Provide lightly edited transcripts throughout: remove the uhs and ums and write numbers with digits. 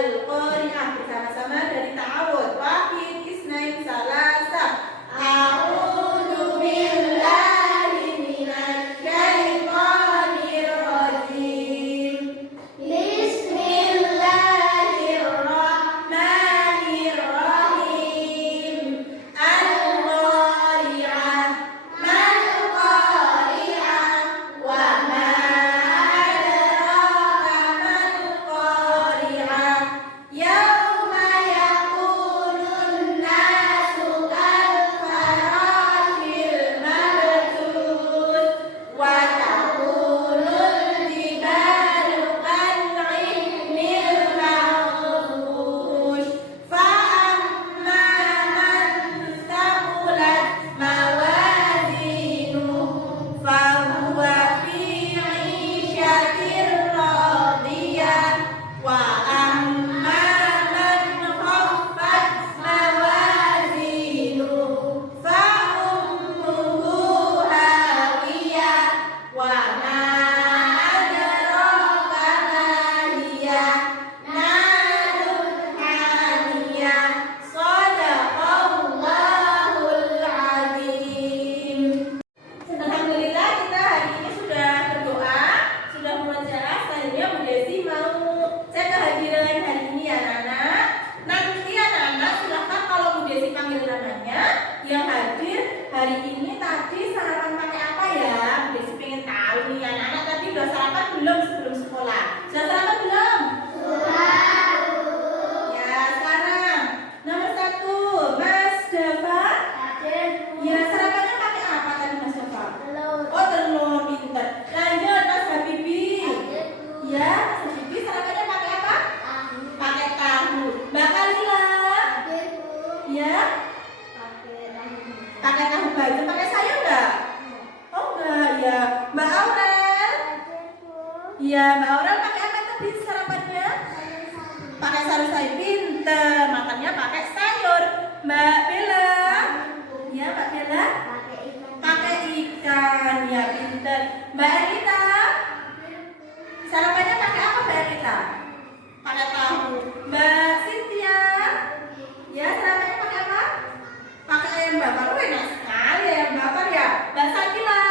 Al-Qari'ah. Bersama-sama dari ta'awud. Wahid, isnain, salasa. A'udzu billahi minasy syaithanir rajim. Bismillahirrahmanirrahim. Al-Qari'ah. Mal Qari'ah. Wa ma adraka mal Qari'ah. Yauma yakunun nasu kal farashil mabthus wa takunul jibalu kal ihnil manfush. Fa amma man thaqulat mawazinuhu fa huwa fi 'ishatin radiyah. Wa amma man khaffat mawazinuhu fa ummuhu hawiyah. Wa ma adraka ma hiya. Narun hamiyah. Shadaqallahul azim. Alhamdulillah kita hari ini sudah berdoa, sudah murojaah. Selanjutnya Bu Desi mau cek kehadiran hari ini ya anak-anak. Nanti anak-anak silahkan kalau Bu Desi panggil namanya yang hadir hari ini tadi sarapan pakai apa ya? Bu Desi pengen tahu nih anak-anak tadi udah sarapan belum sebelum sekolah? Sudah sarapan belum? Ya sekarang nomor 1 Mas Dava. Ya sarapannya pakai apa tadi Mas Dava? Oh telur, pinter. Lanjut Mas Habibi. Ya Mas Habibi sarapannya pakai apa? Pakai tahu. Mbak Kalila. Ya pakai tahu baju. Pakai sayur enggak? Oh enggak ya. Mbak Aurel. Ya Mbak Aurel pakai apa tadi sarapannya? Pakai sayur, pinter. Makannya pakai sayur. Mbak Bella. Ya Mbak Bella pakai ikan. Ya pinter. Mbak Anita sarapannya pakai apa Mbak Anita? Pakai tahu. Mbak Cynthia ya sarapannya pakai apa? Pakai ayam bakar. Oh enak sekali ayam bakar ya. Mbak Sakila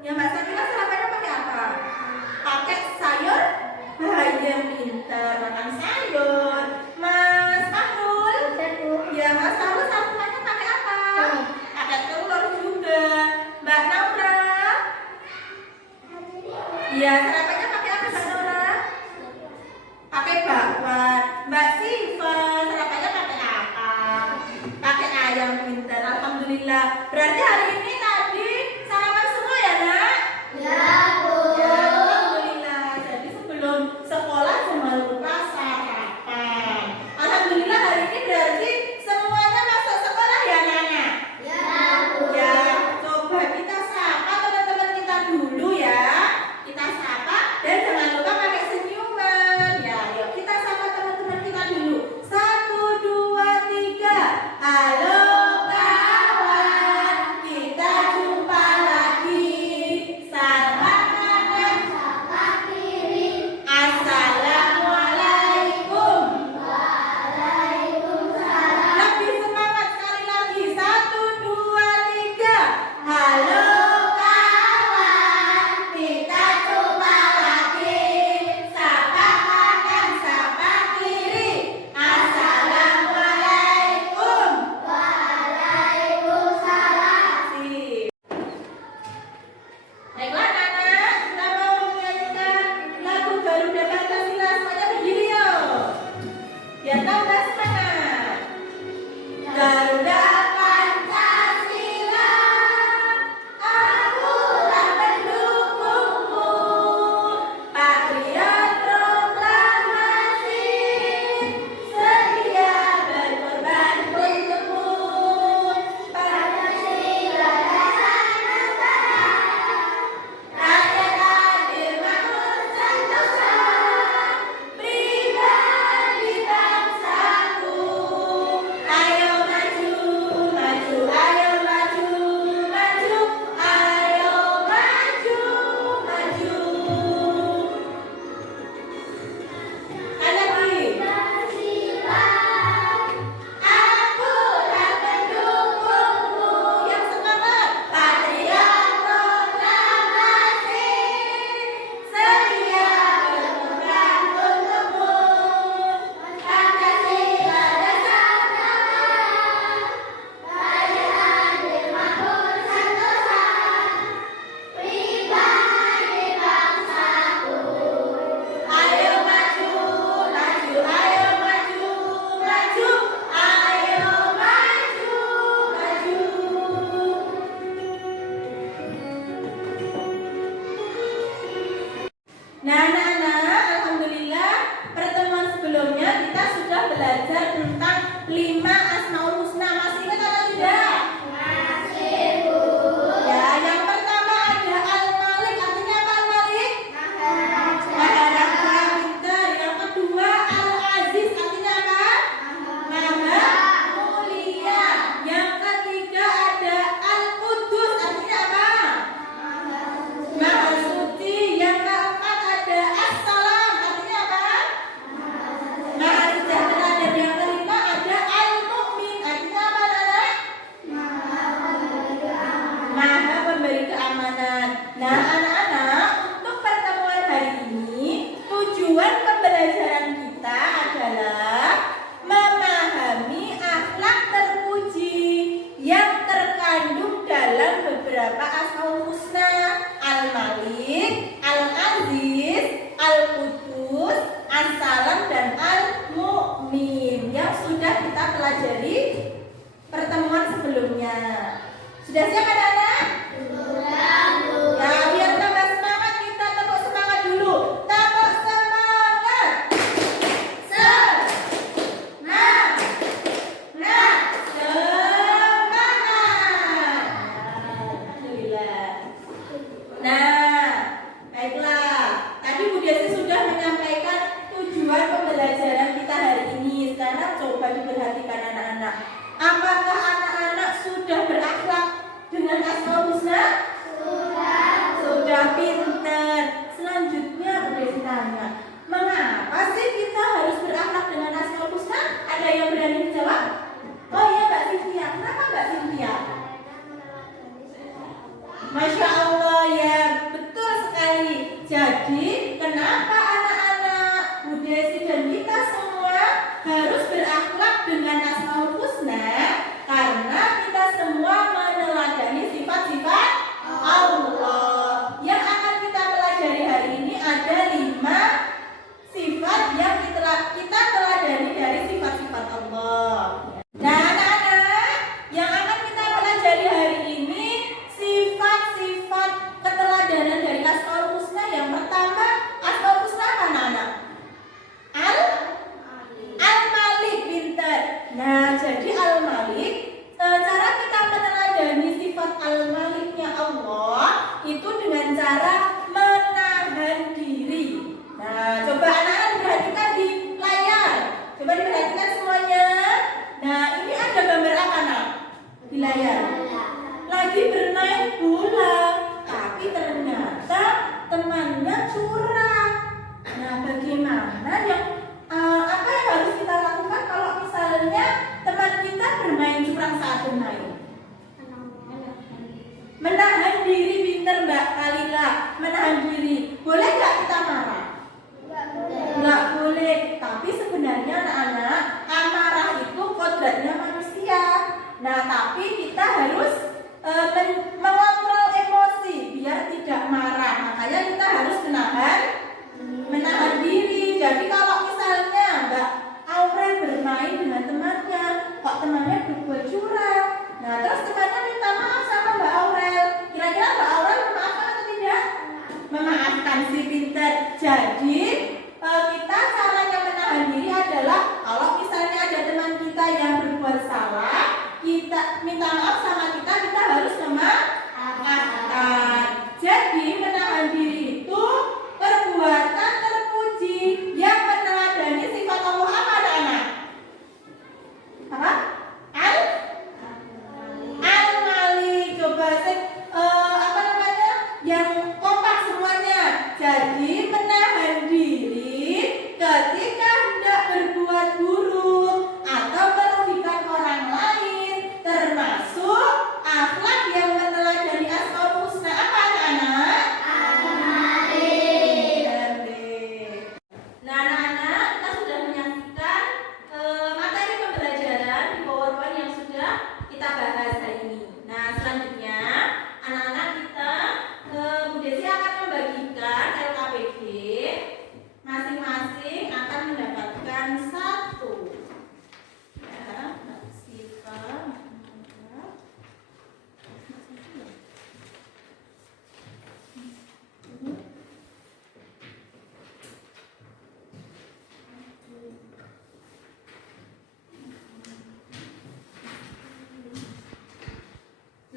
ya Mbak Sakila sarapannya pakai apa? Pakai sayur. Ya pinter makan sayur. Mas Fahrul ya Mas Fahrul sarapannya pakai apa? Pakai telur juga. Mbak Naura ya sarapannya pakai apa Mbak Naura? Pakai bakwan. Mbak Siva sarapannya pakai apa? Pakai ayam, pinter. Alhamdulillah. Berarti hari ini tadi sarapan semua ya nak? Ya alhamdulillah. Jadi sebelum sekolah jangan lupa sarapan. Alhamdulillah hari ini berarti semuanya masuk sekolah ya anak-anak? Ya, coba kita sapa teman-teman kita dulu ya. Kita sapa dan jangan lupa pakai senyuman. Ya, yuk kita sapa teman-teman kita dulu. 1, 2, 3. Halo kawan. kita sudah belajar tentang 5 Asmaul Husna. Masih ingat atau tidak? Masih, Bu. Ya, yang pertama ada Al-Malik. Artinya apa Al-Malik? Maharaja, pintar. Yang kedua Al-Aziz. Artinya apa? Maha mulia. Yang ketiga ada Al-Qudus. Artinya apa? Maha suci. Yang keempat ada As-Salam. Artinya apa? Maha sejahtera. Dan yang kelima ada Al-Mu'min. Artinya apa anak? Maha pemberi keamanan. Nah anak-anak, untuk pertemuan hari ini tujuan pembelajaran kita adalah memahami akhlak terpuji yang terkandung dalam beberapa Asmaul Husna: Al-Malik, Al-Aziz, Al-Qudus, As-Salam, dan Al-Mu'min yang sudah kita pelajari pertemuan sebelumnya. Sudah siap anak-anak? Ya, biar tambah semangat kita tepuk semangat dulu. Tepuk semangat. Semangat. Alhamdulillah. Nah, baiklah. Tadi Bu Desi sudah menyampaikan tujuan pembelajaran kita hari ini. Sekarang coba diperhatikan anak-anak. Apakah anak-anak sudah berakhlak dengan Asmaul Husna? Sudah pintar. Selanjutnya Bu Desi tanya, mengapa sih kita harus berakhlak dengan Asmaul Husna? Ada yang berani menjawab? Oh iya Mbak Cynthia. Kenapa Mbak Cynthia? Masya Allah ya, betul sekali. Jadi kenapa anak-anak, Bu Desi dan kita semua harus berakhlak dengan Asmaul Husna? Karena kita semua meneladani sifat-sifat Allah. Yang akan kita pelajari hari ini ada 5 sifat yang kita teladani dari sifat-sifat Allah. Nah anak-anak, yang akan kita pelajari hari ini sifat-sifat keteladanan dari Asmaul Husna. Yang pertama, Asmaul Husna apa anak-anak? Al-Malik, pintar. Nah, jadi Al-Malik, cara kita meneladani sifat Al-Maliknya Allah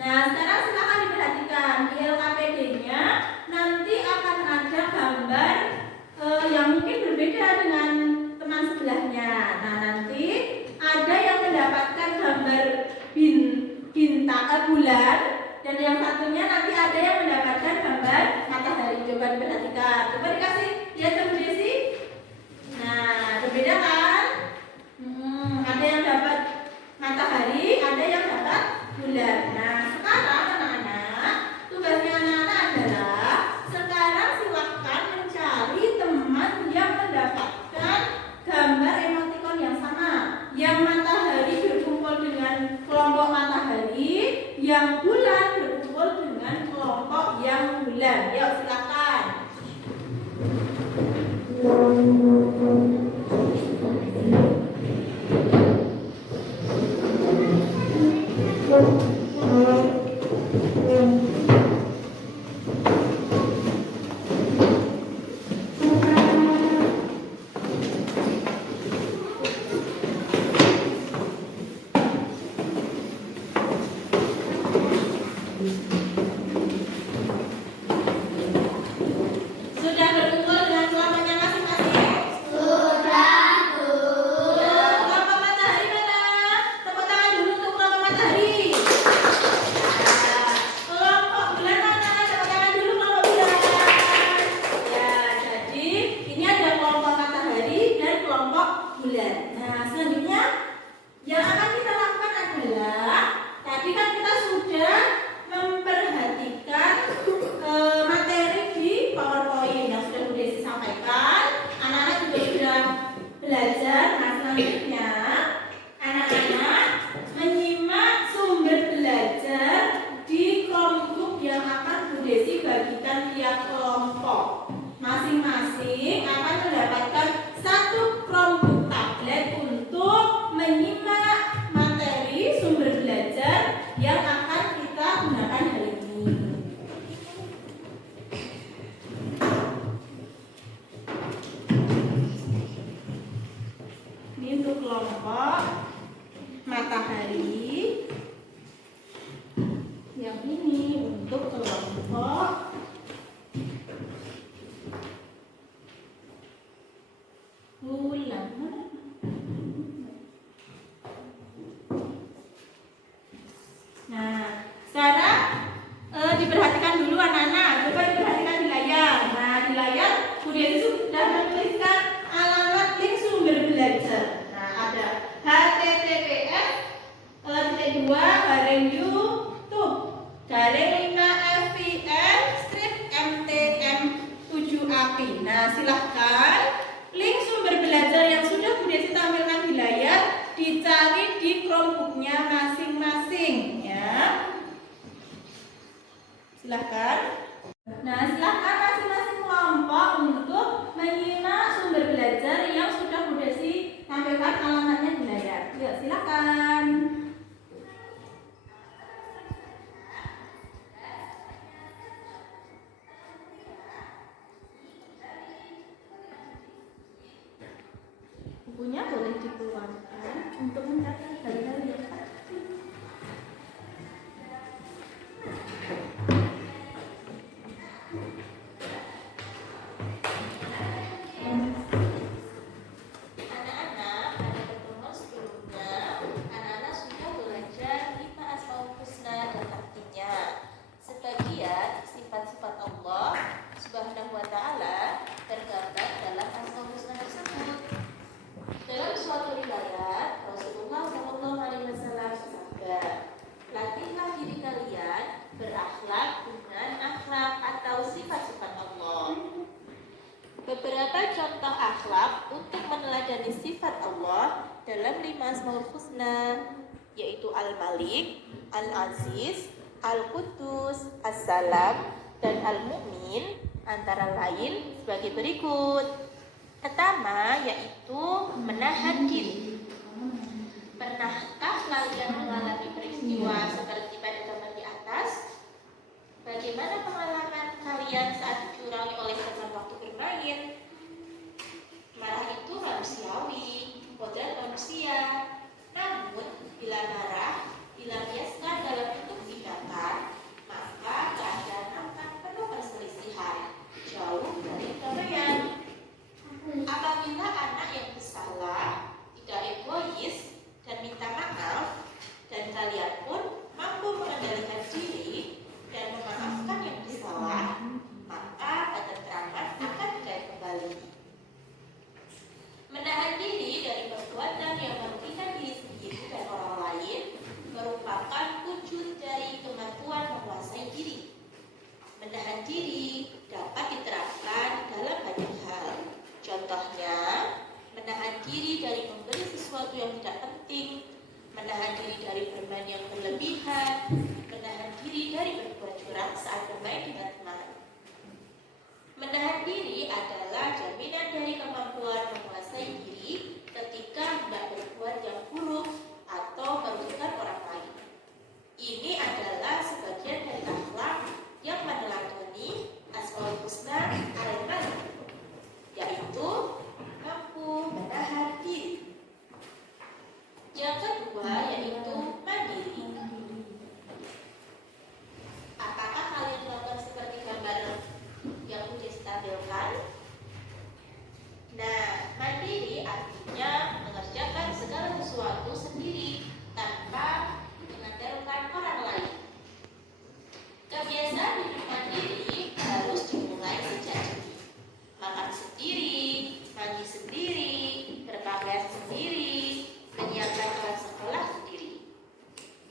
Nah, sekarang silakan diperhatikan di LKPD-nya nanti akan ada gambar yang mungkin berbeda dengan teman sebelahnya. Nah, nanti ada yang mendapatkan gambar bintang bulan dan yang satunya nanti ada yang mendapatkan gambar matahari. Coba diperhatikan. Coba dikasih lihat ke Bu Desi. Nah, berbeda kan? Ada yang dapat matahari, ada yang dapat bulan. Nah, sekarang anak-anak, tugasnya anak-anak adalah sekarang silakan mencari teman yang mendapatkan gambar emoticon yang sama. Yang matahari berkumpul dengan kelompok matahari, yang bulan berkumpul dengan kelompok yang bulan. Yuk, silakan. Sudah berkumpul dengan kelompoknya masing-masing? Kelompok matahari mana? Tepuk tangan dulu untuk kelompok matahari. Nah, kelompok bulan mana? Tepuk tangan dulu kelompok bulan. Ya, jadi ini ada kelompok matahari dan kelompok bulan. Nah, selanjutnya yang akan kita lakukan adalah tadi kan kita sudah memperhatikan materi di PowerPoint yang sudah Bu Desi sampaikan. Anak-anak juga sudah belajar. Nah, selanjutnya anak-anak menyimak sumber belajar di Chromebook yang akan Bu Desi bagikan tiap kelompok. Masing-masing akan mendapatkan satu Chromebook tablet untuk menyimak materi sumber belajar yang akan kita gunakan hari ini. Ini untuk kelompok matahari. Yang ini untuk kelompok bulan. Nah, sekarang diperhatikan dulu anak-anak. Coba diperhatikan di layar. Nah, di layar Bu Desi sudah menuliskan alamat link sumber belajar. Nah, ada https /2 /YouTube /5 fvn mtm 7 api. Nah, silahkan link sumber belajar yang sudah Bu Desi tampilkan di layar dicari di Chromebook-nya masing-masing ya. Silahkan. Nah, silahkan masing-masing kelompok untuk menyimak sumber belajar yang sudah Bu Desi tampilkan alamatnya di layar. Yuk, silahkan. Bukunya boleh dikeluarkan untuk mencatat hal-hal yang pasti. Anak-anak, pada pertemuan sebelumnya, anak-anak sudah belajar 5 Asmaul Husna dan artinya. Sebagian sifat-sifat Allah Subhanahu wa Ta'ala tergambar dalam Asmaul Husna tersebut. Dalam suatu riwayat, Rasulullah SAW bersabda, latihlah diri kalian berakhlak dengan akhlak atau sifat-sifat Allah. Beberapa contoh akhlak untuk meneladani sifat Allah dalam 5 Asmaul Husna, yaitu Al-Malik, Al-Aziz, Al-Quddus, As-Salam, dan Al-Mu'min, antara lain sebagai berikut. Pertama, yaitu menahan diri. Pernahkah kalian mengalami peristiwa seperti pada gambar di atas? Bagaimana pengalaman kalian saat dicurangi oleh teman waktu bermain? Marah itu manusiawi, kodrat manusia. Namun, bila marah dilampiaskan dalam bentuk tindakan, diri dari membeli sesuatu yang tidak penting, menahan diri dari bermain yang berlebihan, menahan diri dari berbuat curang saat bermain dengan teman. Menahan diri adalah jaminan dari kemampuan menguasai diri ketika hendak berbuat yang buruk atau merugikan orang lain. Ini adalah sebagian dari akhlak yang meneladani Asmaul Husna al-Malik, yaitu mampu menahan diri. Yang kedua yaitu mandiri. Apakah kalian melakukan seperti gambar yang sudah ditampilkan? Nah, mandiri artinya mengerjakan segala sesuatu sendiri tanpa mengandalkan orang lain. Kebiasaan hidup mandiri harus dimulai sejak dini. Makan sendiri, mandi sendiri, berpakaian sendiri, menyiapkan alat sekolah sendiri.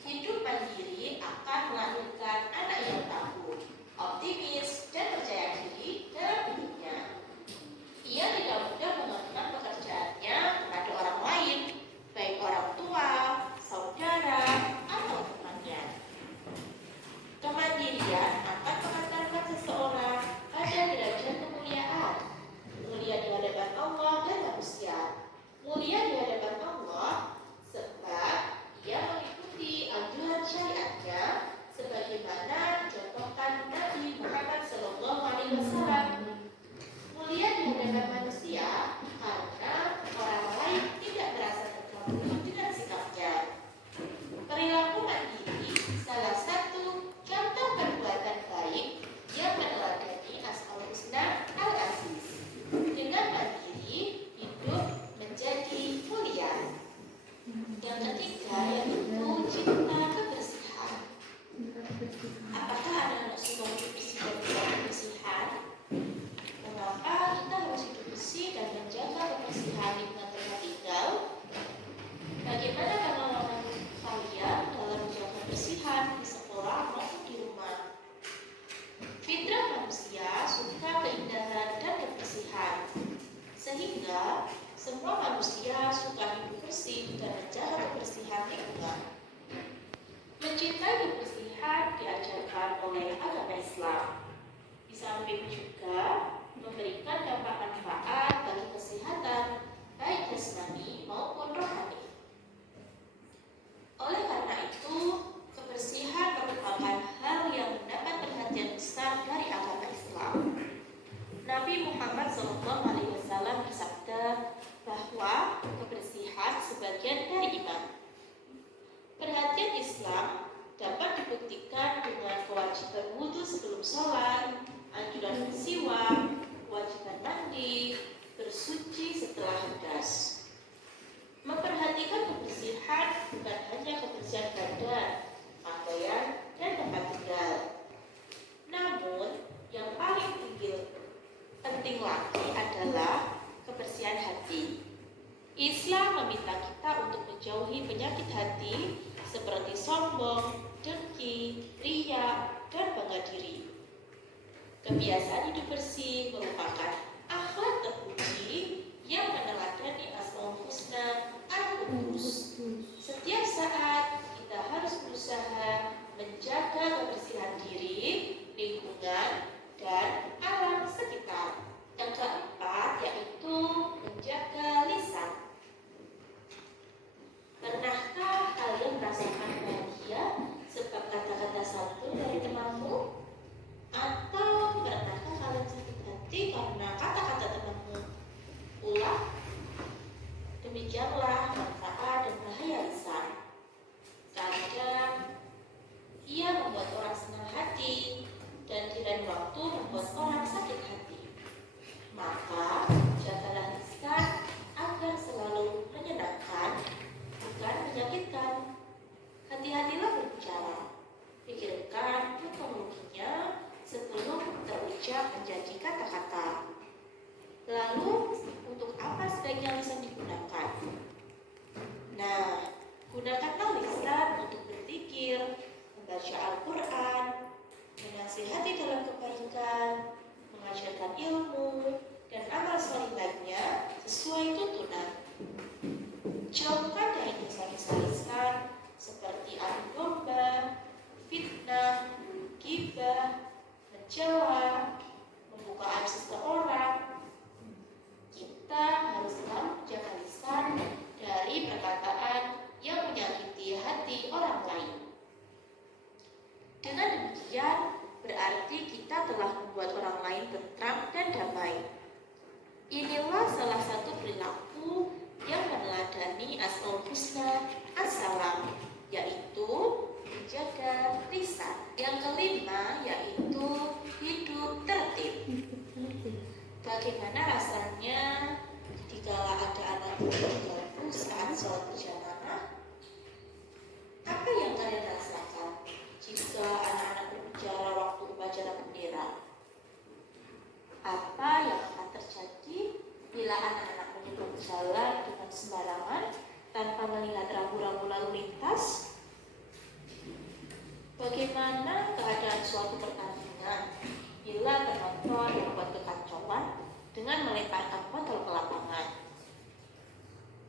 Hidup mandiri akan melahirkan anak yang tangguh, optimis, dan percaya diri dalam hidupnya. Ia tidak mudah mengembangkan pekerjaannya kepada orang lain, baik orang tua, saudara, atau temannya. Kemandirian akan mengantarkan seseorang pada derajat kemuliaan, mulia di hadapan Allah dan manusia. Mulia di hadapan Allah sebab ia mengikuti anjuran syariatnya sebagaimana dicontohkan Nabi Muhammad SAW. Mulia di hadapan manusia karena orang lain tidak merasa terganggu dengan sikapnya. Perilaku mandiri salah satu contoh perbuatan baik yang meneladani Asmaul Husna al-Aziz. Dengan mandiri hidup menjadi mulia. Yang ketiga yaitu cinta kebersihan. Apakah anak-anak suka hidup bersih dan kebersihan? Mengapa kita harus hidup bersih dan menjaga kebersihan lingkungan tempat tinggal? Bagaimana pengalaman kalian dalam menjaga kebersihan di sekolah maupun di rumah? Fitrah manusia suka keindahan dan kebersihan, sehingga semua manusia suka hidup bersih dan menjaga kebersihan lingkungan. Mencintai kebersihan diajarkan oleh agama Islam. Di samping juga memberikan dampak manfaat bagi kesehatan baik jasmani maupun rohani. Oleh karena itu, kebersihan merupakan hal yang mendapat perhatian besar dari agama Islam. Nabi Muhammad SAW bersabda bahwa kebersihan sebagian dari iman. Perhatian Islam dapat dibuktikan dengan kewajiban wudhu sebelum sholat, anjuran bersiwak, kewajiban mandi, bersuci setelah hadas. Memperhatikan kebersihan bukan hanya kebersihan badan, pakaian, dan tempat tinggal. Namun, yang paling penting lagi adalah kebersihan hati. Islam meminta kita untuk menjauhi penyakit hati seperti sombong, dengki, riya, dan bangga diri. Kebiasaan hidup bersih merupakan akhlak terpuji yang meneladani Asmaul Husna al-Qudus. Setiap saat kita harus berusaha menjaga kebersihan diri, lingkungan, dan alam sekitar. Yang keempat yaitu menjaga lisan. Pernahkah kalian merasakan bahagia sebab kata-kata santun dari temanmu? Atau pernahkah kalian sakit hati karena kata-kata temanmu ulah? Demikianlah manfaat dan bahaya lisan. Kadang ia membuat orang senang hati dan di lain waktu membuat orang sakit hati. Maka jagalah lisan agar selalu menyenangkan, bukan menyakitkan. Hati-hatilah berbicara. Pikirkan untung ruginya sebelum terucap menjadi kata-kata. Lalu, untuk apa sebaiknya lisan digunakan? sholat berjamaah? Apa yang kalian rasakan jika anak-anak berbicara waktu upacara bendera? Apa yang akan terjadi bila anak-anak menyeberang jalan dengan sembarangan tanpa melihat rambu-rambu lalu lintas? Bagaimana keadaan suatu pertandingan bila penonton membuat kekacauan dengan melemparkan botol ke lapangan?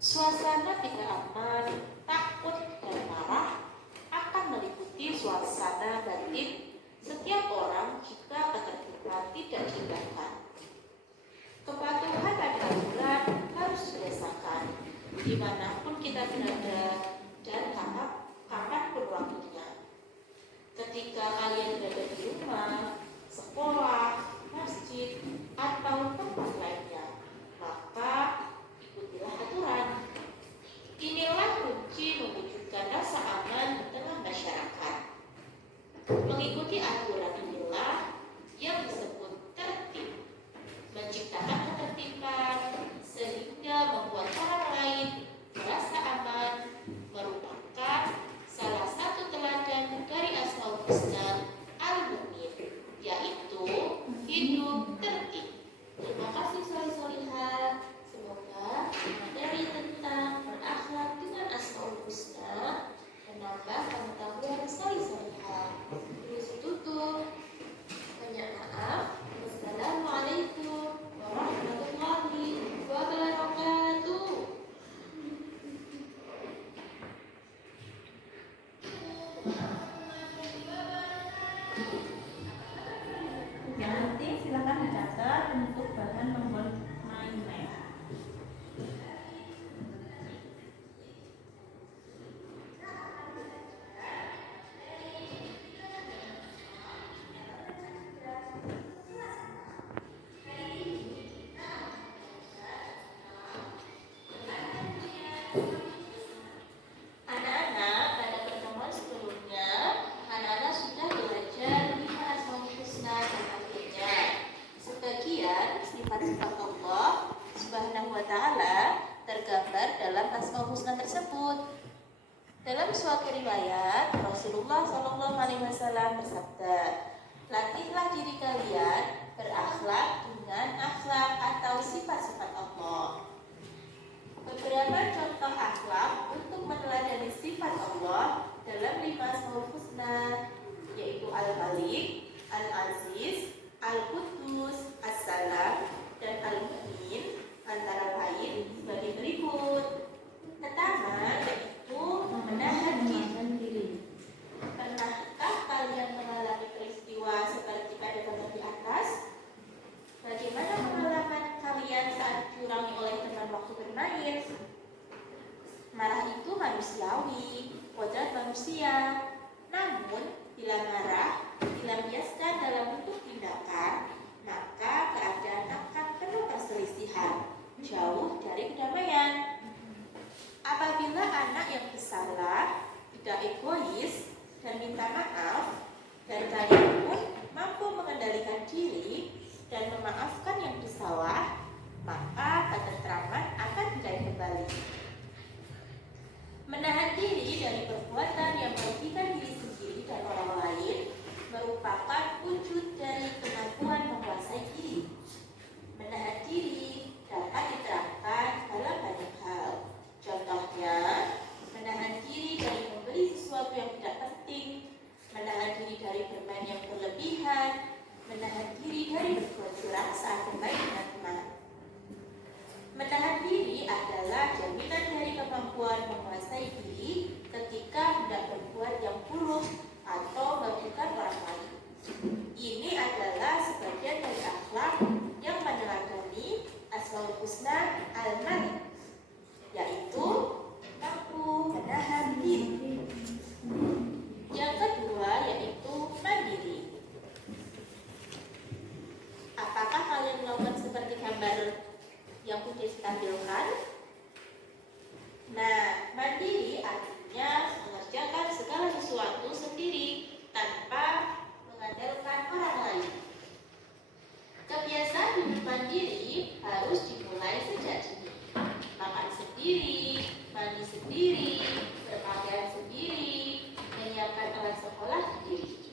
Suasana tidak aman, takut, dan marah akan meliputi suasana batin setiap orang jika ketertiban tidak ditegakkan. Kepatuhan pada aturan harus dirasakan dimanapun kita berada dan kapanpun waktunya. Ketika kalian berada di rumah, sekolah, masjid, atau tempat lainnya, maka ikutilah aturan. Inilah kunci mewujudkan rasa aman di tengah masyarakat. Mengikuti aturan inilah yang disebut tertib. Menciptakan ketertiban sehingga membuat orang lain merasa aman merupakan salah satu teladan dari Asmaul Husna Al-Mu'min, yaitu hidup tertib. Terima kasih solih-solihah. Semoga materi tentang berakhlak dengan Asmaul Husna menambah pengetahuan solih-solihah. Terus tutup. Banyak maaf. Wassalamualaikum warahmatullahi wabarakatuh. Yang penting silakan dicatat untuk bahan membuat main-main. Anak-anak, pada pertemuan sebelumnya, anak-anak sudah belajar 5 Asmaul Husna dan artinya. Sebagian sifat-sifat Allah Subhanahu wa Ta'ala tergambar dalam Asmaul Husna tersebut. Dalam suatu riwayat, Rasulullah SAW bersabda, latihlah diri kalian berakhlak dengan akhlak atau sifat-sifat Allah. Beberapa contoh akhlak untuk meneladani sifat Allah dalam 5 Asmaul Husna yaitu Al-Malik, Al-Aziz, Al-Quddus, As-Salam, dan Al-Mu'min, antara lain sebagai berikut. Pertama yaitu menahan diri. Pernahkah kalian mengalami peristiwa seperti pada gambar di atas? Bagaimana pengalaman kalian saat dicurangi oleh teman waktu bermain? Marah itu manusiawi, kodrat manusia. Namun, bila marah dilampiaskan dalam bentuk tindakan, maka keadaan akan penuh perselisihan, jauh dari kedamaian. Apabila anak yang bersalah tidak egois dan minta maaf, dan kalian pun mampu mengendalikan diri dan memaafkan yang bersalah, maka ketentraman akan diraih kembali. Menahan diri dari perbuatan yang merugikan diri sendiri dan orang lain merupakan wujud dari kemampuan menguasai diri. Menahan diri dapat diterapkan dalam banyak hal. Contohnya, menahan diri dari membeli sesuatu yang tidak penting, menahan diri dari bermain yang berlebihan, menahan diri dari berbuat curang saat bermain dengan teman. sendiri, berpakaian sendiri, menyiapkan alat sekolah sendiri.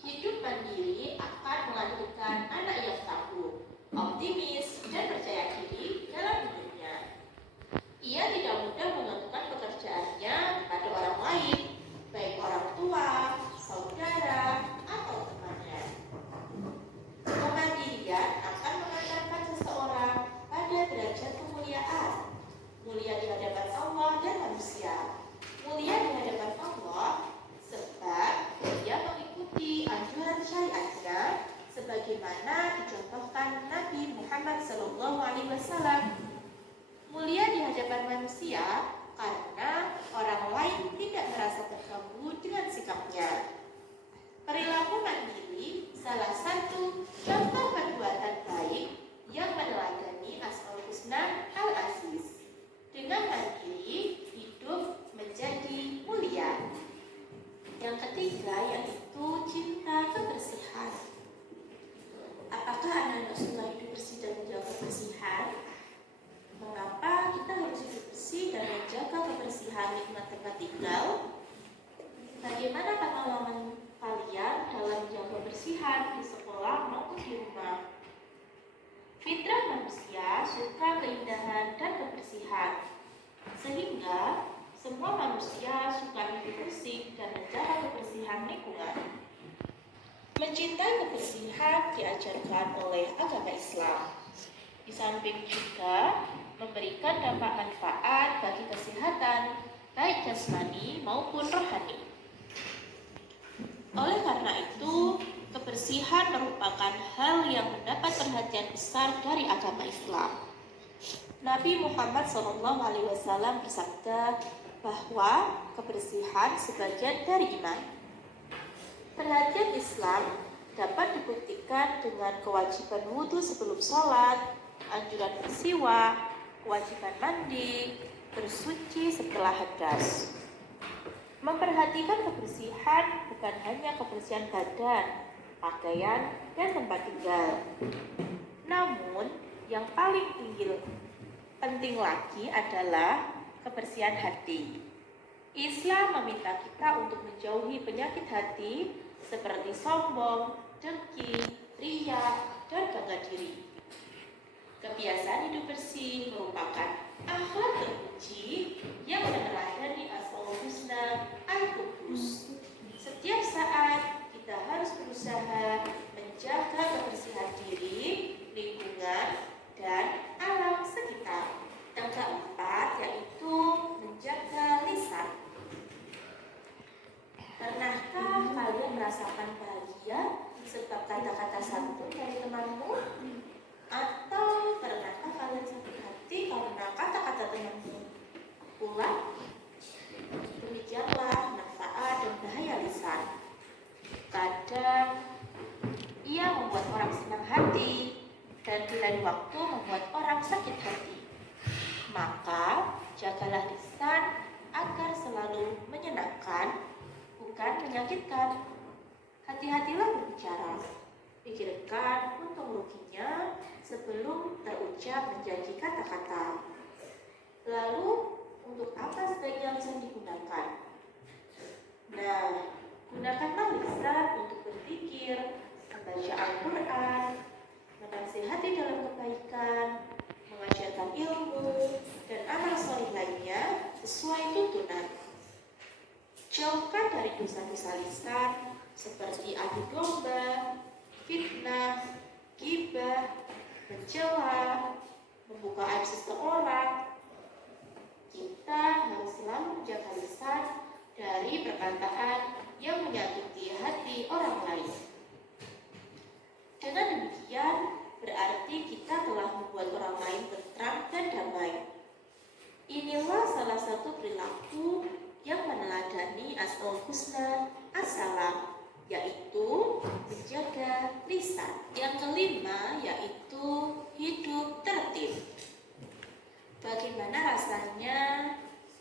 Hidup mandiri akan melahirkan anak yang tangguh, optimis, dan percaya diri dalam hidupnya. Ia tidak mudah menentukan pekerjaannya kepada orang lain, baik orang tua, saudara, atau temannya. Kemandirian akan mengantarkan seseorang pada derajat kemuliaan, mulia di hadapan Allah dan manusia. Mulia di hadapan Allah sebab dia mengikuti anjuran syariatnya sebagaimana dicontohkan Nabi Muhammad SAW. Mulia di hadapan manusia karena orang lain tidak merasa terganggu dengan sikapnya. Perilaku mandiri salah satu contoh perbuatan baik yang meneladani Asmaul Husna Al-Aziz. Dengan mandiri, hidup menjadi mulia. Yang ketiga yaitu cinta kebersihan. Apakah anak-anak suka hidup bersih dan menjaga kebersihan? Mengapa kita harus hidup bersih dan menjaga kebersihan lingkungan tempat tinggal? Bagaimana pengalaman kalian dalam menjaga kebersihan di sekolah maupun di rumah? Fitrah manusia suka keindahan dan kebersihan, sehingga semua manusia suka hidup bersih dan menjaga kebersihan lingkungan. Mencintai kebersihan diajarkan oleh agama Islam. Di samping juga memberikan dampak manfaat bagi kesehatan, baik jasmani maupun rohani. Oleh karena itu, kebersihan merupakan hal yang mendapat perhatian besar dari agama Islam. Nabi Muhammad SAW bersabda bahwa kebersihan sebagian dari iman. Perhatian Islam dapat dibuktikan dengan kewajiban wudhu sebelum sholat, anjuran bersiwak, kewajiban mandi, bersuci setelah hadas. Memperhatikan kebersihan bukan hanya kebersihan badan, pakaian, dan tempat tinggal. Namun, yang paling penting lagi adalah kebersihan hati. Islam meminta kita untuk menjauhi penyakit hati seperti sombong, dengki, riya, dan bangga diri. Kebiasaan hidup bersih merupakan akhlak terpuji yang meneladani Asmaul Husna Al-Qudus. Setiap saat kita harus berusaha menjaga kebersihan diri, lingkungan, dan alam sekitar. Yang keempat yaitu menjaga lisan. Pernahkah kalian merasakan bahagia sebab kata-kata santun dari temanmu? Atau pernahkah kalian sakit hati karena kata-kata temanmu pulang? Demikianlah manfaat dan bahaya lisan. Kadang ia membuat orang senang hati dan di lain waktu membuat orang sakit hati. Maka jagalah lisan agar selalu menyenangkan, bukan menyakitkan. Hati-hatilah berbicara. Pikirkan untung ruginya sebelum terucap menjanji kata-kata. Lalu, untuk apa sebaiknya lisan digunakan? Nah, gunakanlah lisan untuk berpikir, membaca Al-Quran, menasihati dalam kebaikan, mengajarkan ilmu, dan amal soleh lainnya sesuai tuntunan. Jauhkan dari dosa-dosa lisan seperti adu domba, fitnah, ghibah, mencela, membuka aib seseorang. Kita harus selalu menjaga lisan dari perkataan yang menyakiti hati orang lain. Dengan demikian, berarti kita telah membuat orang lain tentram dan damai. Inilah salah satu perilaku yang meneladani Asmaul Husna As-Salam, yaitu menjaga lisan. Yang kelima yaitu hidup tertib. Bagaimana rasanya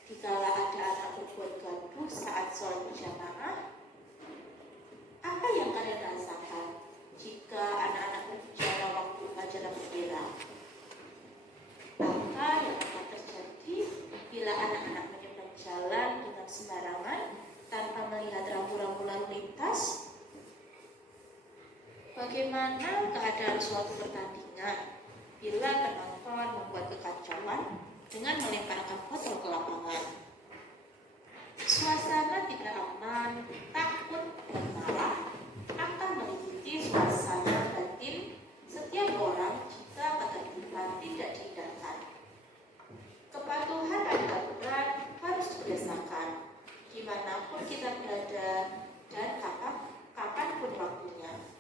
dikala ada anak berbuat gaduh saat sholat berjamaah? Apa yang kalian rasakan jika anak-anak berbicara waktu upacara bendera? Apa yang akan terjadi bila anak-anak Bagaimana keadaan suatu pertandingan bila penonton membuat kekacauan dengan melemparkan botol ke lapangan? Suasana tidak aman, takut, dan marah akan meliputi suasana batin setiap orang jika ketertiban tidak diindahkan. Kepatuhan pada aturan harus dibiasakan dimanapun kita berada dan kapanpun waktunya.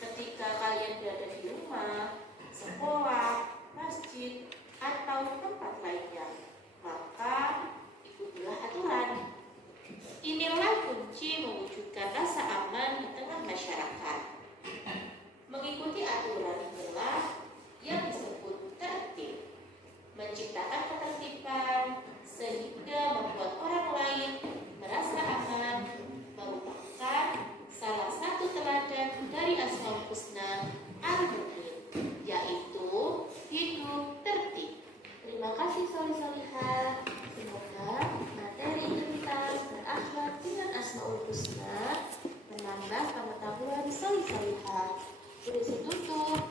Ketika kalian berada di rumah, sekolah, masjid, atau tempat lainnya, maka ikutilah aturan. Inilah kunci mewujudkan rasa aman di tengah masyarakat. Mengikuti aturan inilah yang disebut tertib. Menciptakan ketertiban sehingga membuat orang lain merasa aman merupakan salah satu teladan dari Asmaul Husna Al-Mu'min, yaitu hidup tertib. Terima kasih solih-solihah. Semoga materi identitas berakhlak dengan Asmaul Husna menambah pengetahuan solih-solihah. Sudah tutup.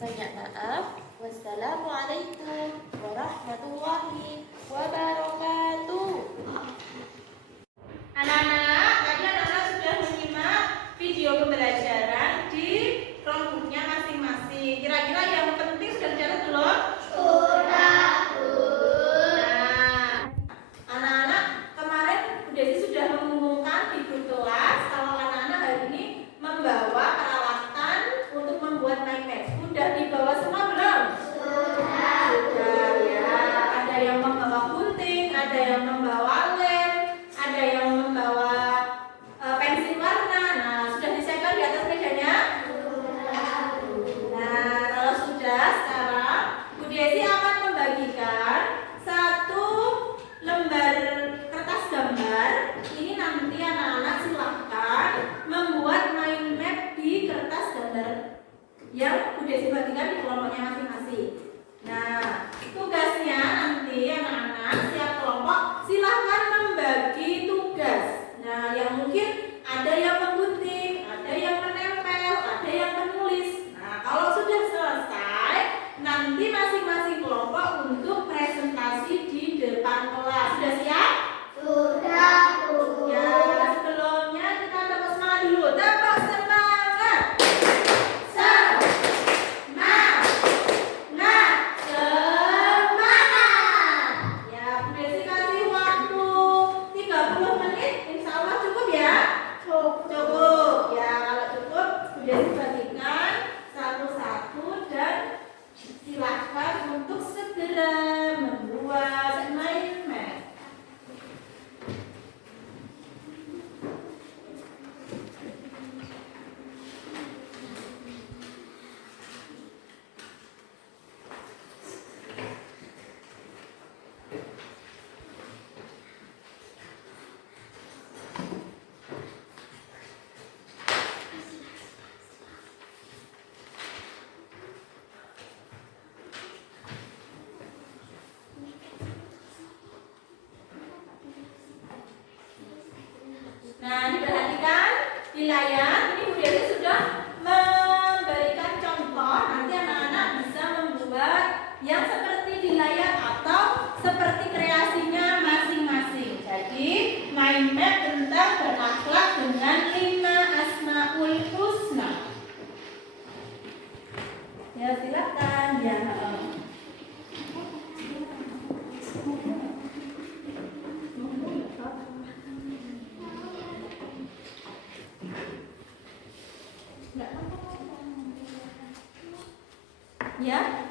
Banyak maaf. Wassalamualaikum warahmatullahi wabarakatuh. Anak-anak, tadi anak-anak sudah menyimak video pembelajaran di Chromebook-nya masing-masing. Kira-kira yang penting sudah dicatat belum? Sudah. Nah, anak-anak, kemarin Bu Desi sudah mengumumkan di grup kelas kalau anak-anak hari ini membawa peralatan untuk membuat mind map. Sudah dibawa semua belum? Sudah ya. Ada yang membawa gunting, ada yang membawa lem, ada yang membawa pensil warna. Nah, sudah disiapkan di atas mejanya? Nah, kalau sudah, sekarang Bu Desi akan membagikan satu lembar kertas gambar. Ini nanti anak-anak silahkan membuat mind map di kertas gambar yang Bu Desi bagikan di kelompoknya masing-masing. Nah, tugasnya nanti anak-anak setiap kelompok silahkan membagi tugas. Nah, yang mungkin ada yang menggunting, ada yang menempel, ada yang menulis. Nah, kalau sudah selesai, nanti masing-masing kelompok untuk presentasi di depan kelas. Sudah siap? Sudah. Ya, sebelumnya kita tepuk semangat dulu. Tepuk semangat. Semangat. Semangat. Ya, Bu Desi kasih waktu 30 menit. Insya Allah cukup ya? Cukup. Ya, kalau cukup Bu Desi bagikan satu-satu dan silakan untuk segera membuat mind map. Nah, diperhatikan di layar. Ini Bu Desi sudah memberikan contoh. Nanti anak-anak bisa membuat yang seperti di layar atau seperti kreasinya masing-masing. Jadi, mind map tentang berakhlak dengan 5 Asmaul Husna. Ya, silakan. Ya. Ya?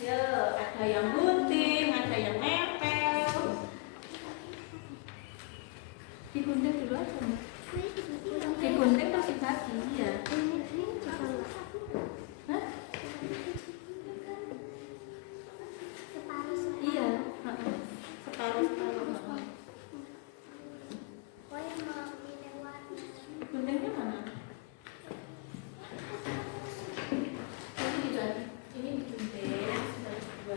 Ya, ada yang gunting, ada yang nempel. Digunting dulu aja, Mbak. Digunting terus dibagi, ya. Hah? Iya, separuh-separuh. Guntingnya mana? Ini digunting, sudah dua.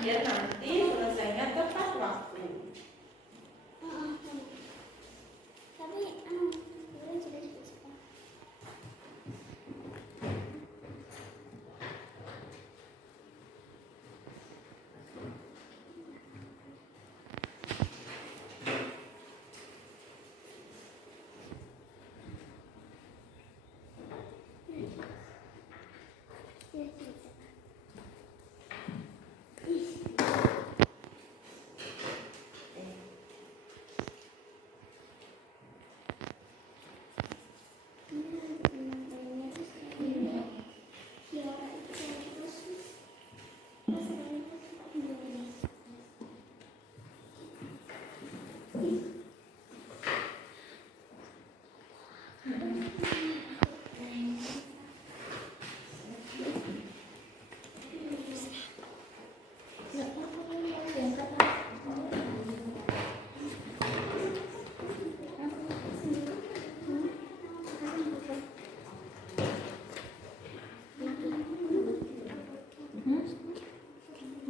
biar nanti selesainya tepat waktu. Tapi boleh sudah selesai.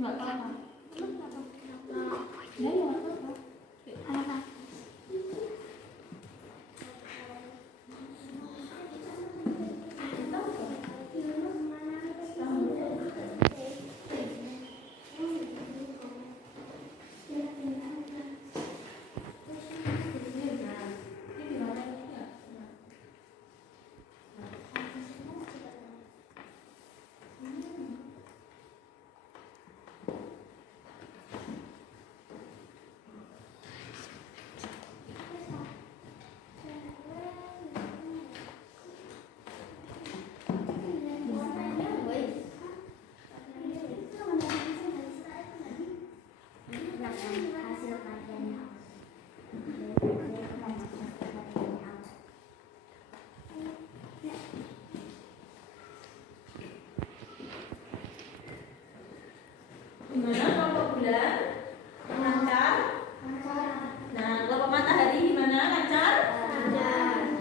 Nggak apa-apa. Ya, ya, nggak apa-apa. Gimana kelompok bulan? Lancar? Nah, kelompok matahari gimana? Lancar? Ya,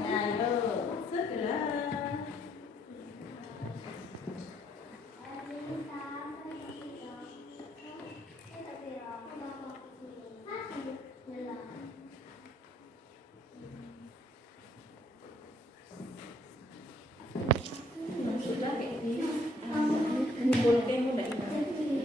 ayo. Segera. Sudah kayak gini. Ngumpulkan udah ini.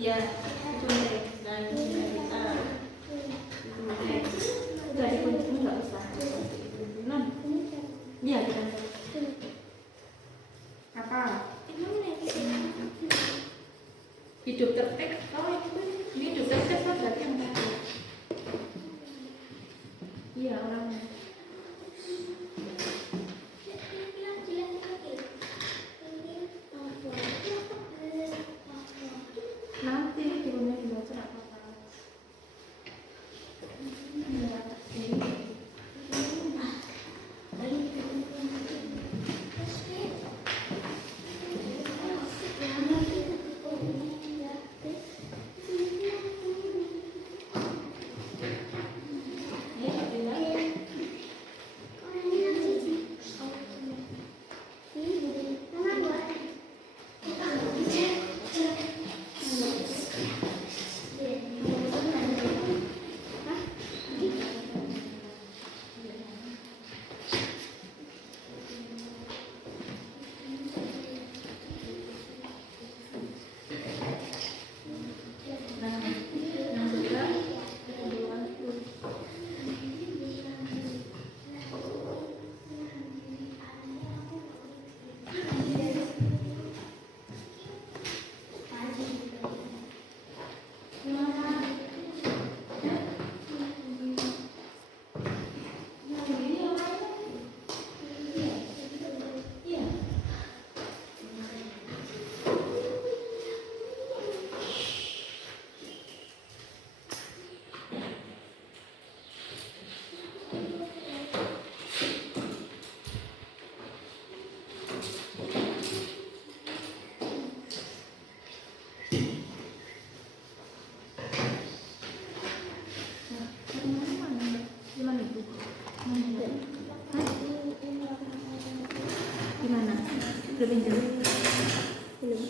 Iya, itu deh. Dan kita itu deh. Jadi pun nggak usah. Non, iya kita. Apa? Hidup tertib. Oh itu hidup tertib kan berarti yang tadi. Iya orangnya. Nanti turunnya dibaca nggak apa-apa. Gimana? Udah pinjam? Belum.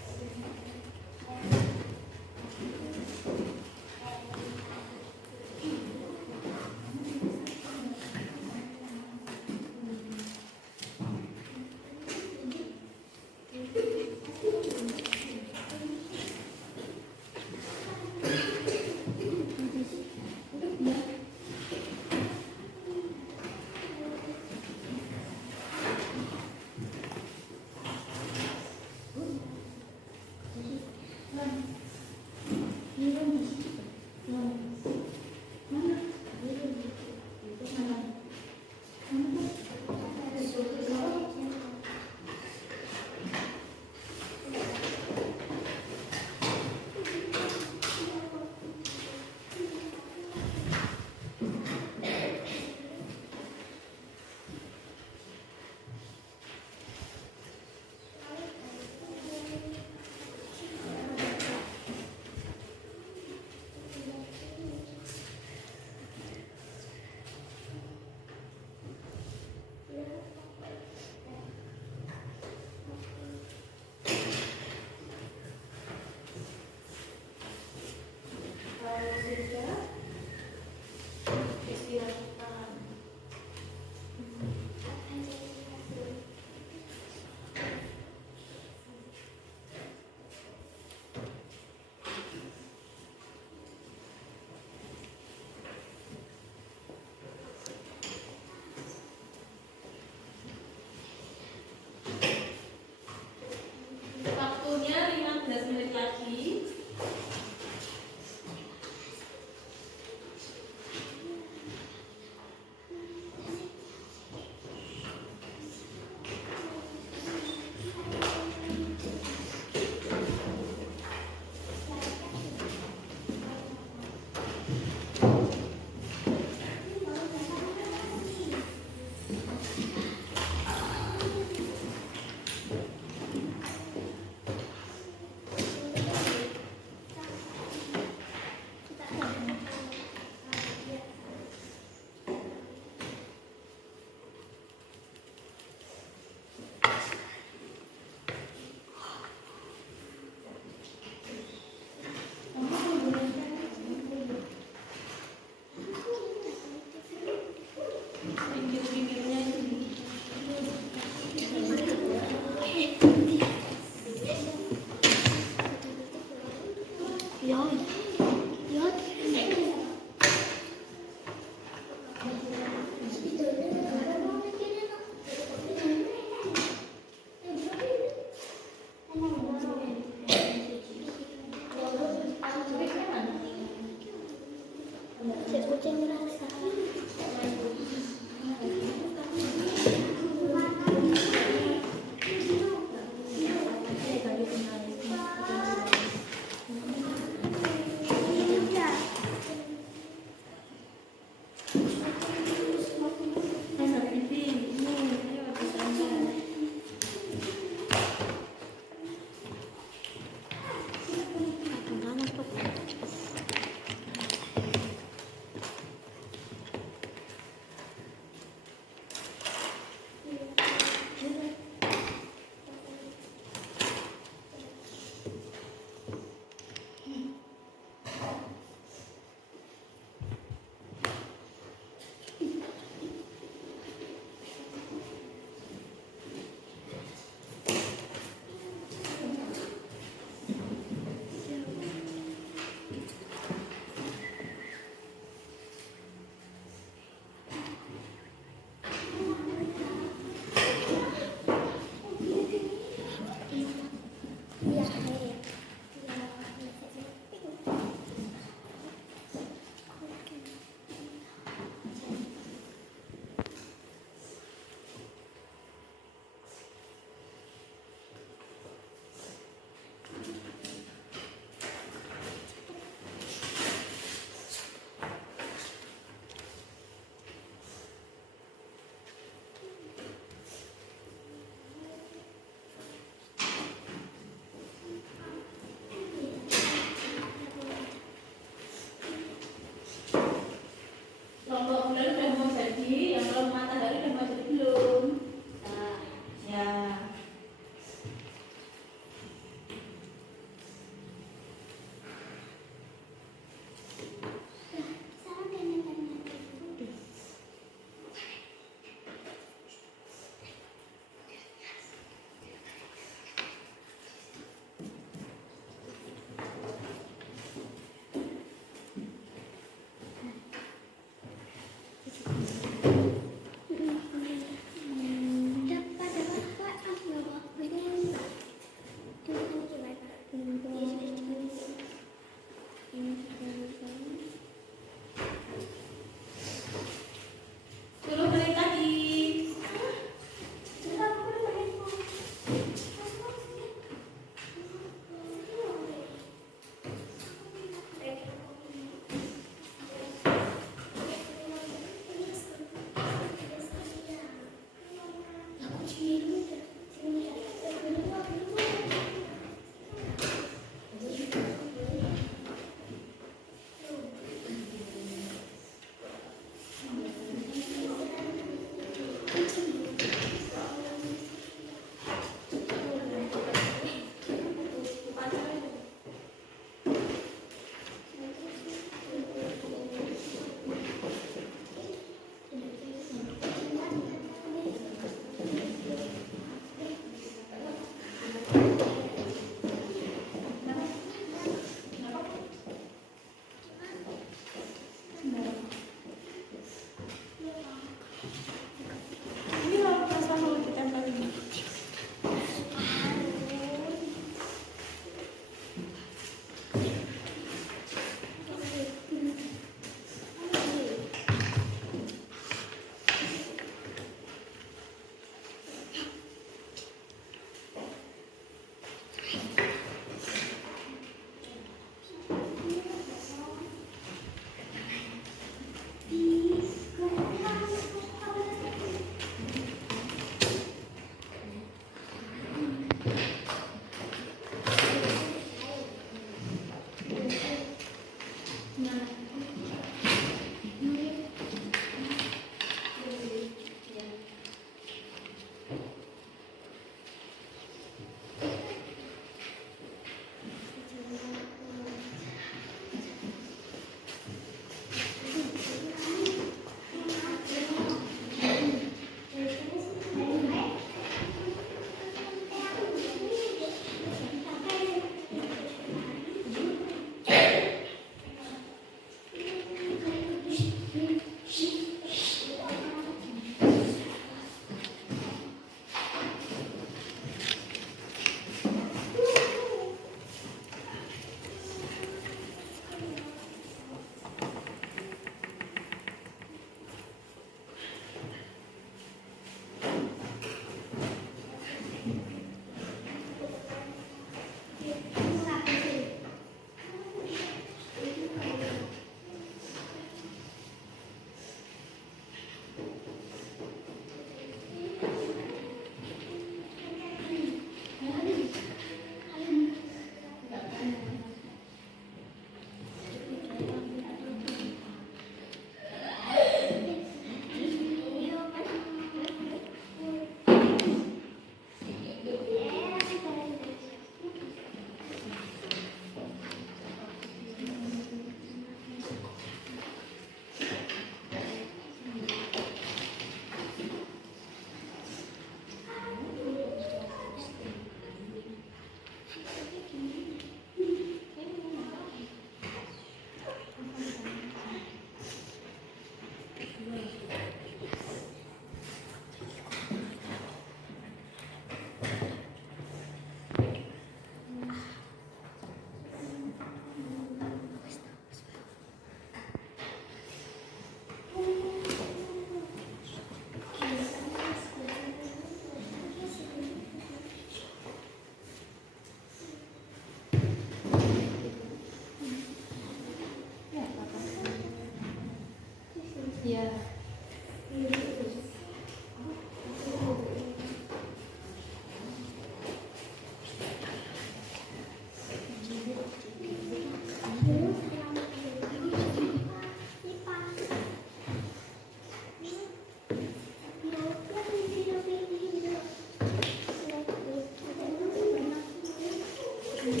Gimana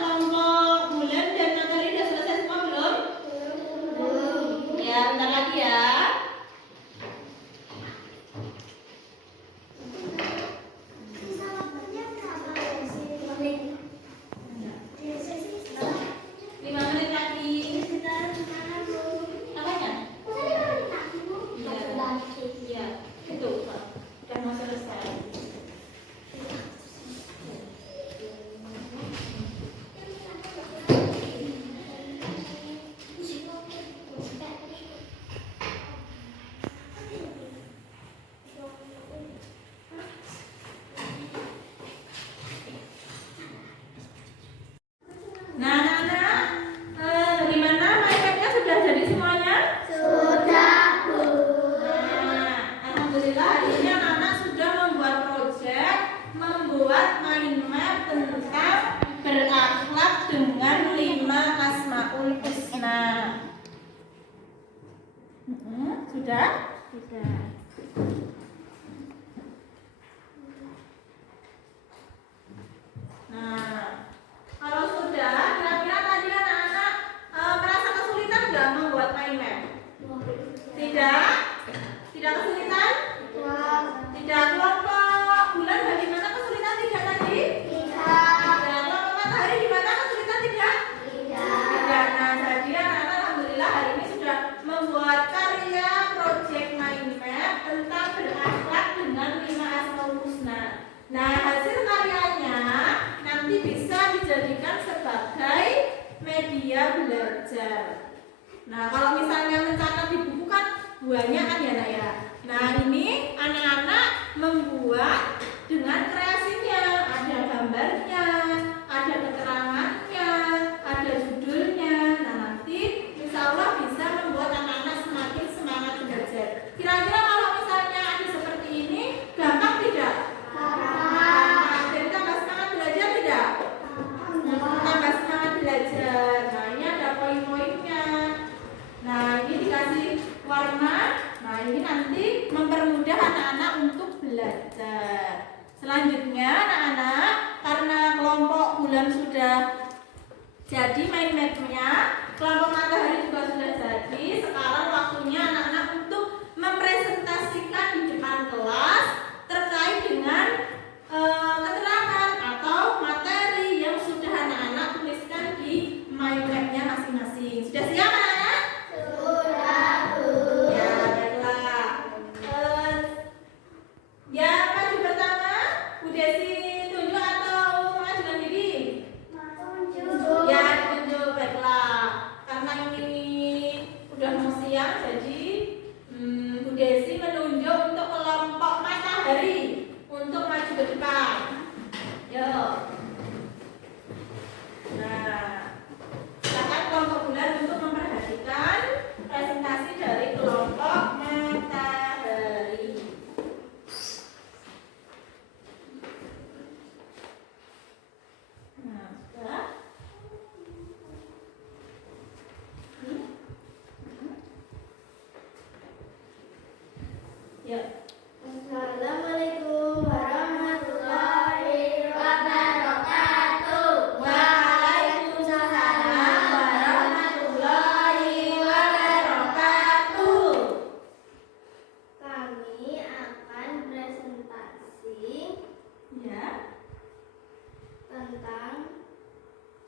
kelompok bulan dan matahari udah selesai semua belum? Ya, bentar lagi ya. Lima menit lagi. Apanya? Iya, itu udah mau selesai. Nah, bagaimana mindmapnya sudah jadi semuanya? Nah, alhamdulillah hari ini anak-anak sudah membuat proyek, membuat mind map tentang berakhlak dengan 5 Asmaul Husna. Sudah? Sudah. Nah, kalau sudah, kira-kira tadi anak-anak merasa kesulitan nggak membuat mind map? Tidak? Tidak kesulitan? Tidak. Kelompok bulan bagaimana kesulitan tidak tadi? Tidak. Kelompok matahari gimana kesulitan tidak? Tidak. Nah, jadi anak-anak alhamdulillah hari ini sudah membuat karya project mind map tentang berakhlak dengan 5 Asmaul Husna. Nah, hasil karyanya nanti bisa dijadikan sebagai media belajar. Nah, kalau misalnya mencatat di buku kan banyak kan ya, Nak ya. Nah, ini anak-anak membuat dengan kreasinya, ada gambarnya, ada keterangannya, ada judulnya. Nah, nanti insya Allah bisa membuat anak-anak semakin semangat belajar. Kira-kira kalau misalnya ada seperti ini, gampang tidak? Nah, jadi tambah semangat belajar tidak? Tambah semangat belajar. Nah, ini ada poin-poinnya. Nah, ini dikasih warna. Nah, ini nanti mempermudah anak-anak untuk belajar. Selanjutnya, anak-anak, karena kelompok bulan sudah jadi mind map-nya, kelompok matahari juga sudah jadi. Sekarang waktunya anak-anak untuk mempresentasikan di depan kelas terkait dengan keterangan atau materi yang sudah anak-anak tuliskan di mind map-nya masing-masing. Sudah siap anak-anak? Ya, baiklah. Ya, maju pertama, Bu Desi tunjuk atau mengajukan diri? Ya, ditunjuk. Baiklah. Karena ini udah mau siang, jadi Bu Desi menunjuk untuk kelompok matahari untuk maju ke depan. Yuk. Nah, silakan kelompok bulan untuk memperhatikan presentasi dari kelompok matahari. Nah, sudah. Ya. Assalamualaikum warahmatullahi wabarakatuh. Waalaikumsalam warahmatullahi wabarakatuh. Kami akan presentasi Ya. tentang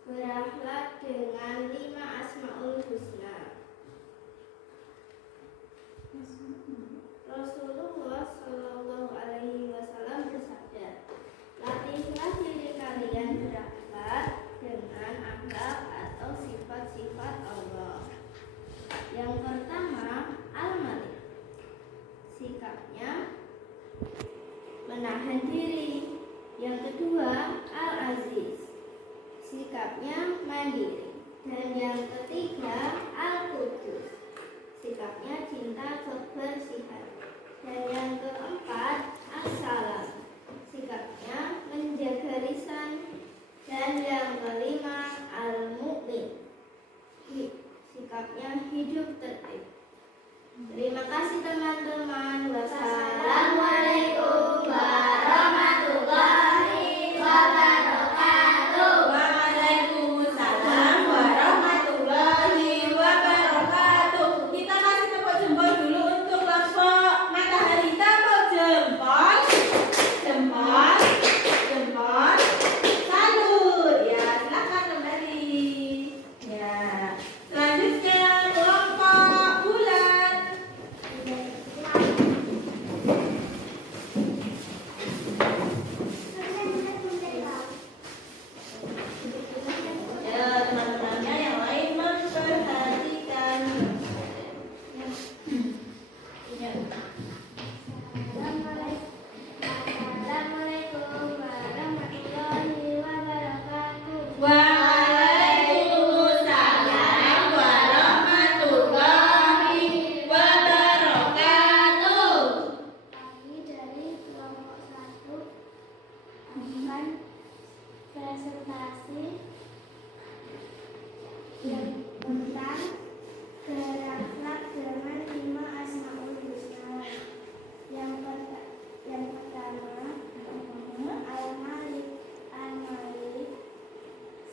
berakhlak dengan 5 Asmaul Husna. Rasulullah Shallallahu Alaihi Wasallam bersabda, latihlah diri kalian berakhlak dengan akhlak atau sifat-sifat Allah. Yang pertama, al-malik, sikapnya menahan diri. Yang kedua, al-aziz, sikapnya mandiri. Dan yang ketiga, al-qudus, sikapnya cinta kebersihan. Dan yang keempat, as-salam, sikapnya menjaga lisan. Dan yang kelima, al-mu'min, sikap teman-temannya yang lain memperhatikan. Ya. Assalamualaikum warahmatullahi wabarakatuh. Waalaikumsalam warahmatullahi wabarakatuh. Kami dari kelompok 1 akan presentasi yang tentang berakhlak dengan 5 Asmaul Husna. Yang pertama, Al-Malik.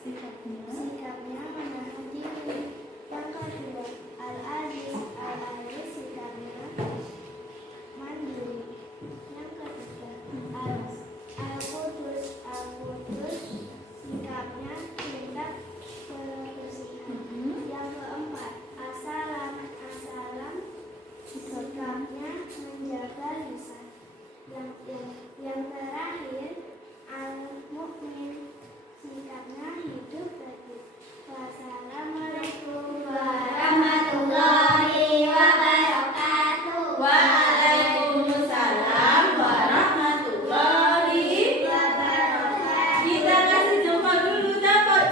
Sikapnya menahan diri. Yang kedua, Al-Aziz. Sikapnya mandiri. Yang ketiga, Al-Qudus. Sikapnya cinta kebersihan. Yang keempat, As-Salam. Sikapnya menjaga lisan. Yang terakhir, Al-Mu'min. Sikapnya hidup bersih. Wassalamualaikum warahmatullahi wabarakatuh. Waalaikumsalam warahmatullahi wabarakatuh. Kita kasih jempol dulu, jempol.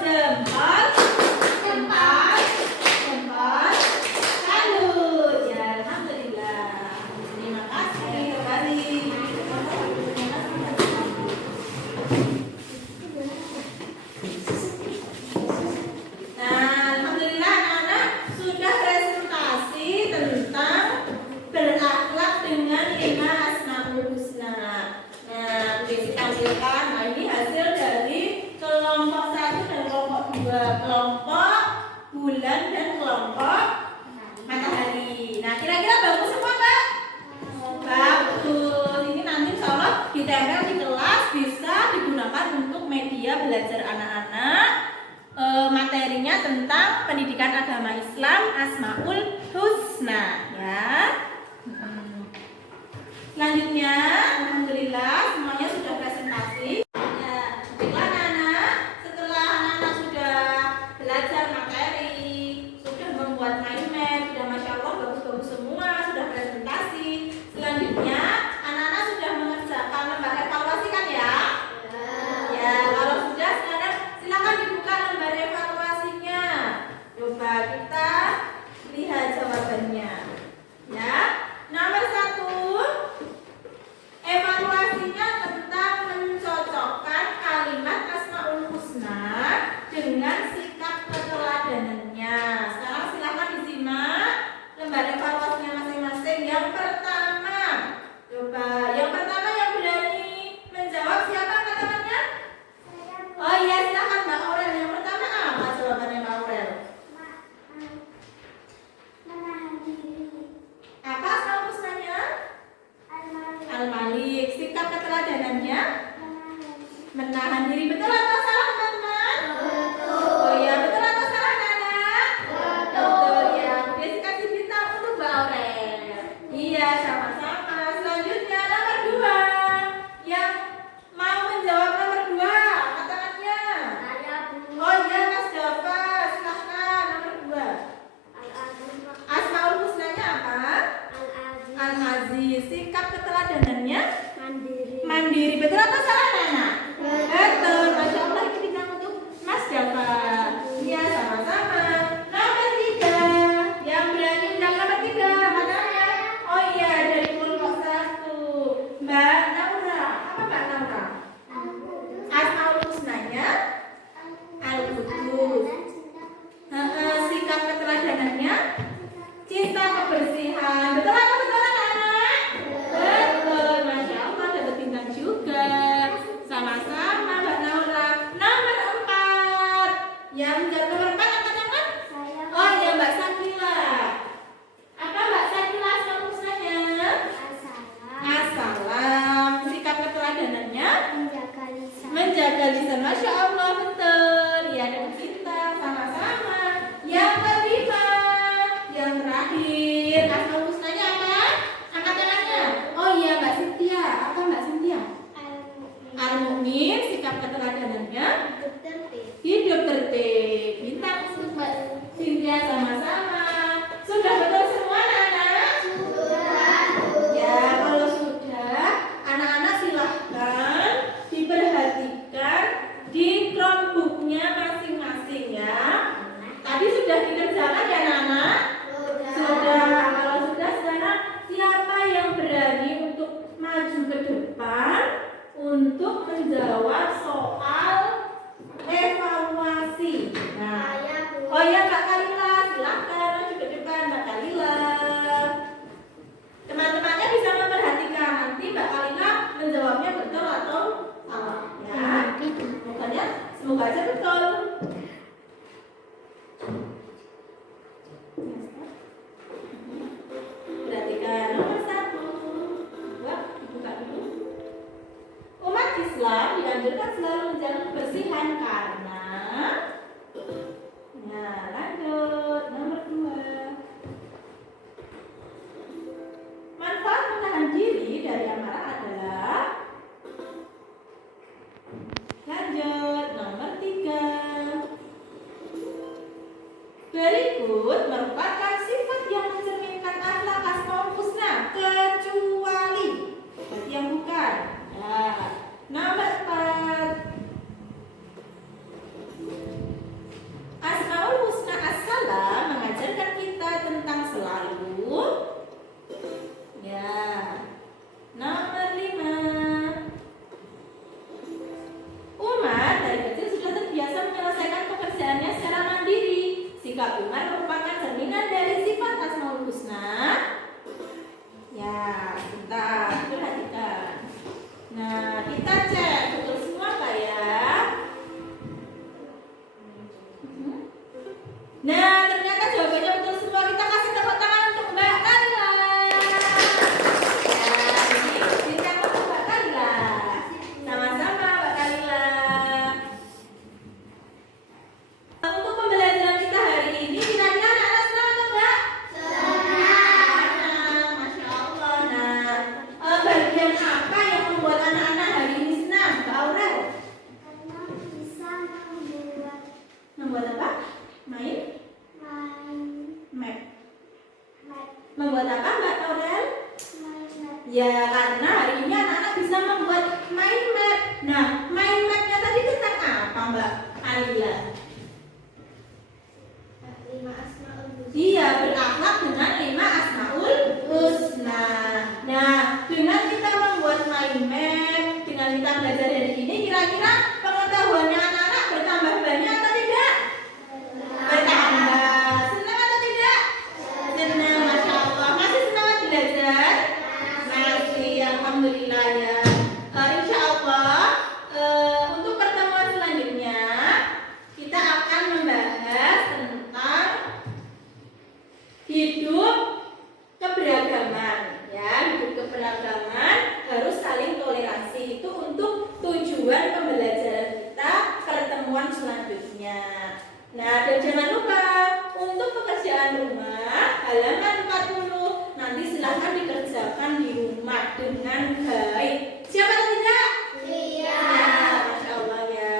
Salut. Ya, alhamdulillah. Terima kasih. Nah, alhamdulillah anak-anak sudah presentasi tentang berakhlak dengan 5 Asmaul Husna. Nah, bisa tampilkan. Nah, ini hasil dari kelompok 1 dan kelompok 2, kelompok bulan dan kelompok matahari. Nah, kira-kira bagus semua, Kak? Bagus. Ini nanti insya Allah ditempel di kelas, bisa digunakan untuk media belajar anak-anak. Materinya tentang pendidikan agama Islam Asmaul Husna, ya. Selanjutnya, alhamdulillah semuanya sudah presentasi. Ya, baiklah anak-anak, setelah anak-anak sudah belajar materi, sudah membuat mind map, sudah masya Allah bagus-bagus semua, sudah presentasi. Selanjutnya, anak-anak sudah mengerjakan lembar evaluasi kan ya? Ya, kalau sudah sekarang silakan dibuka lembar evaluasinya. Coba kita lihat jawabannya. Ya, nomor 1, evaluasinya tentang mencocokkan kalimat Asmaul Husna dengan sikap keteladanannya. Sekarang silakan disimak lembar evaluasinya masing-masing. Yang pertama, coba yang pertama yang berani menjawab siapa teman-temannya? Oh iya, silakan Mbak Aurel. Yang pertama apa jawabannya Mbak Aurel? menahan diri. Apa Asmaul Husnanya? Al-Malik. Sikap keteladanannya? Menahan diri. Betul atau salah teman-teman? Oh iya, betul atau salah anak-anak? Betul ya. Desi kasih bintang untuk Mbak Aurel. Iya, sama-sama. Selanjutnya nomor 2. Yang mau menjawab nomor 2, katakannya. Oh iya, Mas Java, silahkan nomor 2. Asmaul Husnanya apa? Al-Aziz. Sikap keteladanannya? Mandiri. Betul atau salah anak? Betul. Masya Allah, ini bintang untuk Mas Java. Iya, sama-sama. Nomor 3. Yang berani bilang nomor 3, katanya. Oh iya, dari kelompok 1, Mbak Naura. Apa Mbak Naura? Asmaul Husnanya? Al-Qudus. Sikap keteladanannya? Cinta kebersihan. Betul atau betul anak-anak? Betul. Masya Allah, dapat bintang juga. Sama-sama Mbak Naura. Nomor 4. Yang menjawab nomor 4 apa teman? Oh iya, Mbak Sakila. Apa Mbak Sakila Asmaul Husnanya? Assalam. Sikap keteladanannya? Menjaga lisan. Masya Allah, betul. Ya, dapat bintang. Sama-sama. Yang kelima, yang terakhir, Asmaul Husnanya apa? Angkat tangannya. Oh iya, Mbak Cynthia. Apa Mbak Cynthia? Al-Mu'min. Sikap keteladanannya? hidup tertib. ya Mbak Kalila, silakan maju ke depan Mbak Kalila. Teman-temannya bisa memperhatikan nanti Mbak Kalila menjawabnya betul atau salah ya. Semoga aja betul. Perhatikan nomor 1. Buka dulu. Umat Islam dianjurkan selalu menjaga kebersihan karena. Nah, lanjut nomor 2. Manfaat menahan diri dari amarah adalah. Lanjut nomor 3. Berikut merupakan sifat yang mencerminkan akhlak asmaul husna kecuali berarti yang bukan. Nah, nomor 4. Asmaul husna as-salam mengajarkan kita tentang selalu. Ya. Nomor 5. Umat dari kecil sudah terbiasa menyelesaikan pekerjaannya secara mandiri. Sikap Umar merupakan cerminan dari sifat asmaul husna. Ya, sebentar, perhatikan. Nah, kita cek betul semua Pak ya. Nah, ternyata jawabannya betul semua. Kita kasih tepuk tangan untuk Mbak Kalila. Ya, ini berikan untuk Mbak Kalila. Sama-sama Mbak Kalila. Untuk pembelajaran kita hari ini, kira-kira anak-anak senang atau enggak? Senang, Masya Allah. Nah, bagian apa yang membuat anak-anak hari ini senang, Mbak Aurel? Karena bisa membuat Membuat apa? Main? main Map. Membuat apa Mbak Aurel? map. Ya, karena hari ini anak-anak bisa membuat mind map. Nah, mind mapnya tadi tentang apa Mbak Alila? 5 asmaul husna. Iya, berakhlak dengan 5 asmaul husna. Nah, dengan kita membuat mind map, dengan kita belajar dari ini, kira-kira pengetahuannya anak-anak bertambah banyak atau tidak? Bertambah. Senang atau tidak? Senang, Masya Allah. Masih semangat belajar? Masih, Alhamdulillah ya. Insya Allah untuk pertemuan selanjutnya kita akan membahas tentang hidup keberagaman ya. Hidup keberagaman harus saling toleransi. Itu untuk tujuan pembelajaran kita pertemuan selanjutnya. Nah, dan jangan lupa untuk pekerjaan rumah halaman 40 nanti silahkan dikerjakan di rumah dengan baik. Siapa atau tidak? Iya. Masya Allah ya.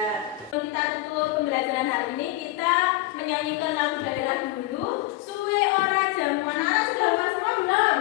Kita tutup pembelajaran hari ini, kita menyanyikan lagu daerah dulu. Suwe ora jamu. Anak-anak sudah hafal semua belum?